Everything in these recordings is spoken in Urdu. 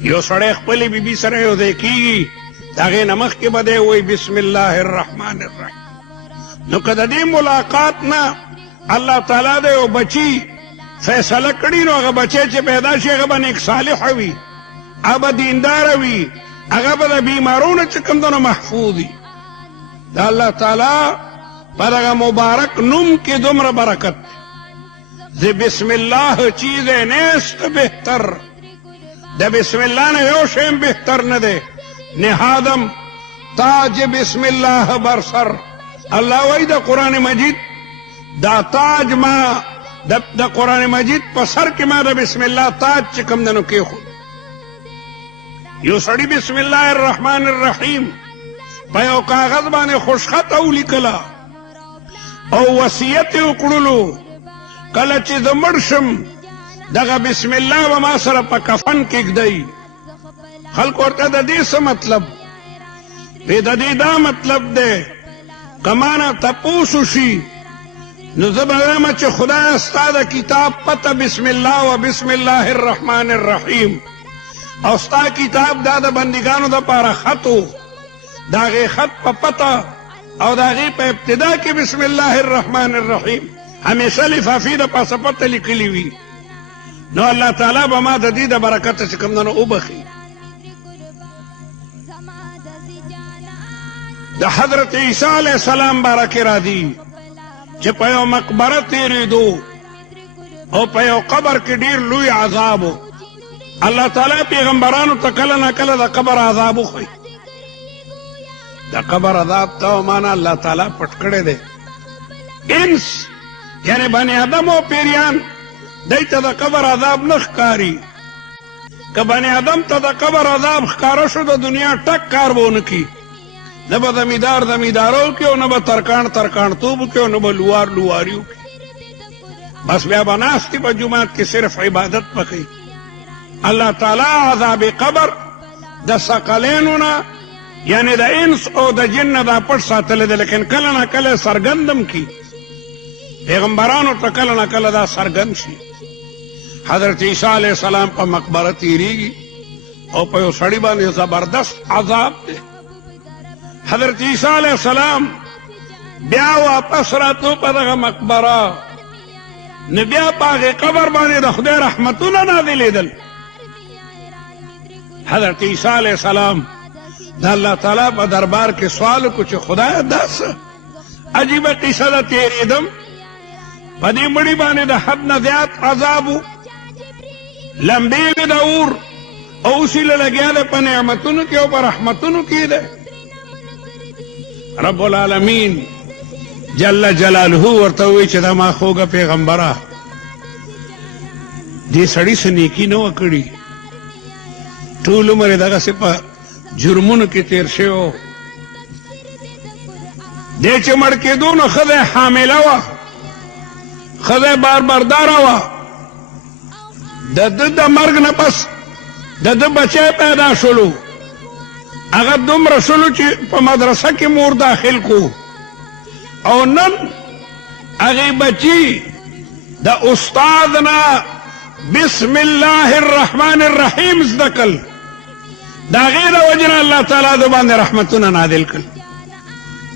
یو سړی خپلې بیبي سره یو ځای کېږي د هغې نه مخکې به دی وایي بسم الله الرحمن الرحیم. نو که د دې ملاقات نه الله تعالی د یو بچي فیصله کړي نو هغه بچی چې پیدا شي هغه به نیک صالحه وي، هغه به دینداره وي، هغه به د بیمارونو چې کوم دی نو محفوظ وي. د الله تعالی په دغه مبارک نوم کې دومره برکت دی. بسم الله چیز نیست بهتر، د بسم الله نه یو شی بهتر نه دی. نهادم تاج بسم الله بر سر. الله وایي د قرآن مجید دا تاج ما د قرآن مجید په سر کې ما د بسم الله تاج چې کوم دی نو کېښود. یو سړي بسم الله الرحمن الرحیم په یو کاغذ باندې خوشخطه ولیکله او وصیت یې وکړلو کله چې زه مړ شم دغه بسم الله به ما سره په کفن کېږدئ. خلکو ورته د دې څه مطلب دی؟ د دې دا مطلب دی که ما نه تپوس وشي نو زه به وایم چې خدایه ستا د کتاب پته بسم الله و بسم الله الرحمن الرحیم او ستا کتاب دا د بندګانو دپاره خط و، د هغې خط په پته او د هغې په ابتدا کې بسم الله الرحمن الرحیم همیشه لفافي د پاسه پته لیکلي وي. نو الله تعالی به ما د دې د برکته چې کوم دی نو وبخي. د حضرت عیسی علیه السلام بارکې راځي چې په یو مقبره تېرېدو او په یو قبر کې ډېر لوی عذاب و. الله تعالی پیغمبرانو ته کله نه کله د قبر عذاب وښیي. د قبر عذاب ته معنا الله تعالی پټ کړی دی. انس یعنی بني آدم او پیریان دی ته د قبر عذاب نه ښکاري. که بني آدم ته د قبر عذاب ښکاره شو د دنیا ټک کار به ونه کړي، نه به زمیندار زمیندارو کې او نه به ترکاڼ ترکاڼتوب کې او نه به لوار لواري وکړي. بس بیا به ناستې په جومات کې صرف عبادت به کوي. الله تعالی عذاب قبر د ثقلینو نه یعنی د انس او د جن نه دا پټ ساتلی دی، لیکن کله نه کله څرګندم کی پیغمبرانو ته کله نه کله دا څرګند شي. حضرت عیسی علیه السلام په مقبره تېرېږي او په یو سړي باندې زبردست عذاب دی. حضرت عیسی علیه السلام بیا واپس راتلو په دغه مقبره نو بیا په هغې قبر باندې د خدای رحمتونه نازلېدل. حضرت عیسی علیه السلام د الله تعالی په دربار کې سوال وکړو چې خدایه دا څه عجیبه قصه ده، تېرېدم په دې مړي باندې د حد نه زیات عذاب و، لمبې وې د اور او اوس یې لګیا دی په نعمتونو کې او په رحمتونو کې دی. رب العالمین جل جلاله ورته ووایي چې دا ما خوږه پیغمبره دې سړي څه نیکي نه وه کړې، ټول عمر یې دغسې په جرمونو کې تېر شوی. دې چې مړ کېدو نو ښځه حامله وه، ښځه باربرداره وه. د ده د مرګ نه پس د ده بچی پیدا شولو، هغه دومره شولو چې په مدرسه کې مور داخل کو او نن هغې بچي د استاد نه بسم الله الرحمن الرحیم زده کړل. د هغې د وجې نه الله تعالی د باندې رحمتونه نازل کړل.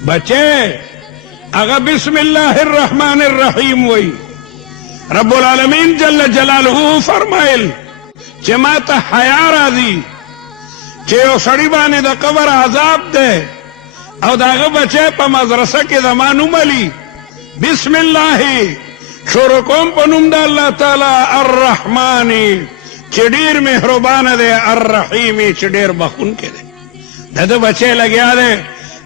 بچی هغه بسم الله الرحمن الرحیم وایي. رب العالمین جل جلاله فرمایل چې ما ته حیا راځي چې یو سړي باندې د قبر عذاب دی او د هغه بچی په مدرسه کې زما نوم علي بسم الله شروع کوم په نوم د الله تعالی الرحمن چې ډېر مهربانه دی، الرحیم چې ډېر بخونکی دی. د ده بچی لګیا دی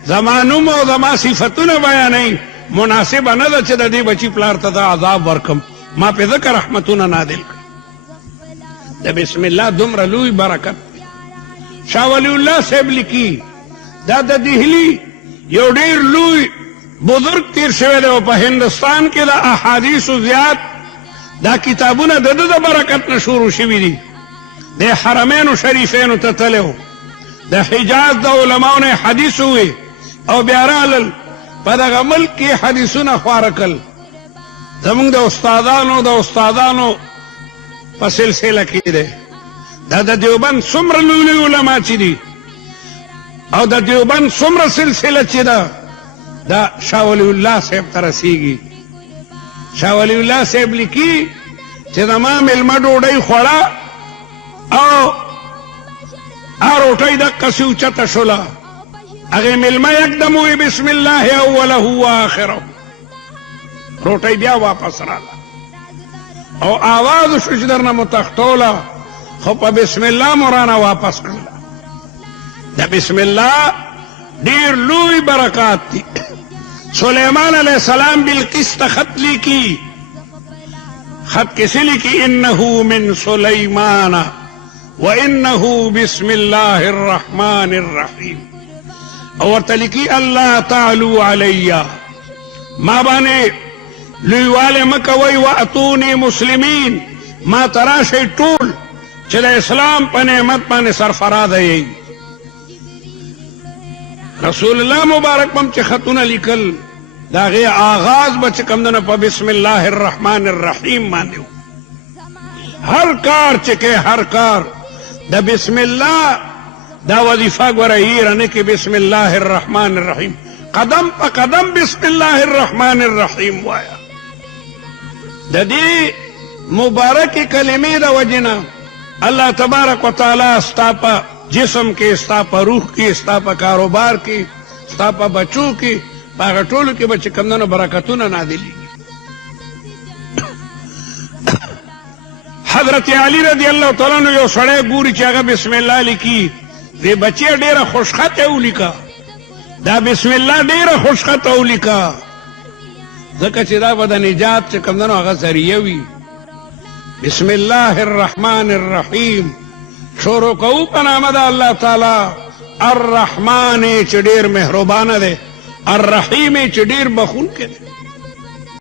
زما نوم او زما صفتونه بیانوي، مناسبه نه ده چې د دې بچي پلار ته دا عذاب ورکم. ما په ځکه رحمتونه نازل کړي. د بسم الله دومره لوی برکت. شاه ولی الله صاحب لیکي دا د دهلي یو ډېر لوی بزرګ تیر شوی دی او په هندوستان کې د احادیثو زیات دا کتابونه د ده د برکت نه شروع شوي دي. د حرمینو شریفینو ته تللی و، د حجاز د علماو نه حدیث ووی او بیا رالل په دغه ملک کې حدیثونه خواره کړل. زمونږ د استادانو په سلسله کې دی دا د دیوبند څومره لوی علما چې دي او د دیوبند څومره سلسله چې ده دا شاه ولی الله صاحب ته رسیږي. شاه ولی الله صاحب لیکي چې زما مېلمه ډوډۍ خوړه او روټۍ دقسې اوچته شوله، هغې مېلمه یکدم ووی بسم الله اوله و آخره، روټۍ بیا واپس راله او آواز شو چې درنه مو تښتوله، خو په بسم الله مو رانه واپس کړله. د بسم الله ډېر لوی برکات دي. سلیمان علیہ السلام بلقیس ته خط لیکي، خط کې څه لیکي؟ انه من سلیمان وانه بسم الله الرحمن الرحیم، او ورته لیکي الله تعالو علی، ما باندې لویواله مکوئ واتونی مسلمین، ما تراشئ ټول چې د اسلام په نعمت باندې سرفراده یئ. رسول الله مبارک بم چې خطونه لیکل د هغې آغاز به چې کوم دنه په بسم الله الرحمن الرحیم باندې و. هر کار چې کې هر کار د بسم الله دا وظیفه ګوره هیره نه کې. بسم الله الرحمن الرحیم، قدم په قدم بسم الله الرحمن الرحیم وایا. د دې مبارکې کلمې د وجنه الله تبارک وتعالی ستا په جسم کې، ستا په روح کې، ستا په کاروبار کې، ستا په بچو کې، په هغه ټولو کې به چې کوم دنو برکتونه نازلېږي. حضرت علی رضی الله تعالی عنہ یو سړی ګوري چې هغه بسم الله لیکي، دې بچی ډېره خوشخطه ولیکه، دا بسم الله ډېره خوشخطه ولیکه، ځکه چې دا به د نجات چې کوم دنو هغه ذریعه وي. بسم الله الرحمن الرحیم شروع کوو په نامه د الله تعالی الرحمن چې ډېر مهربانه دی، الرحیم چې ډېر بخونکی دی.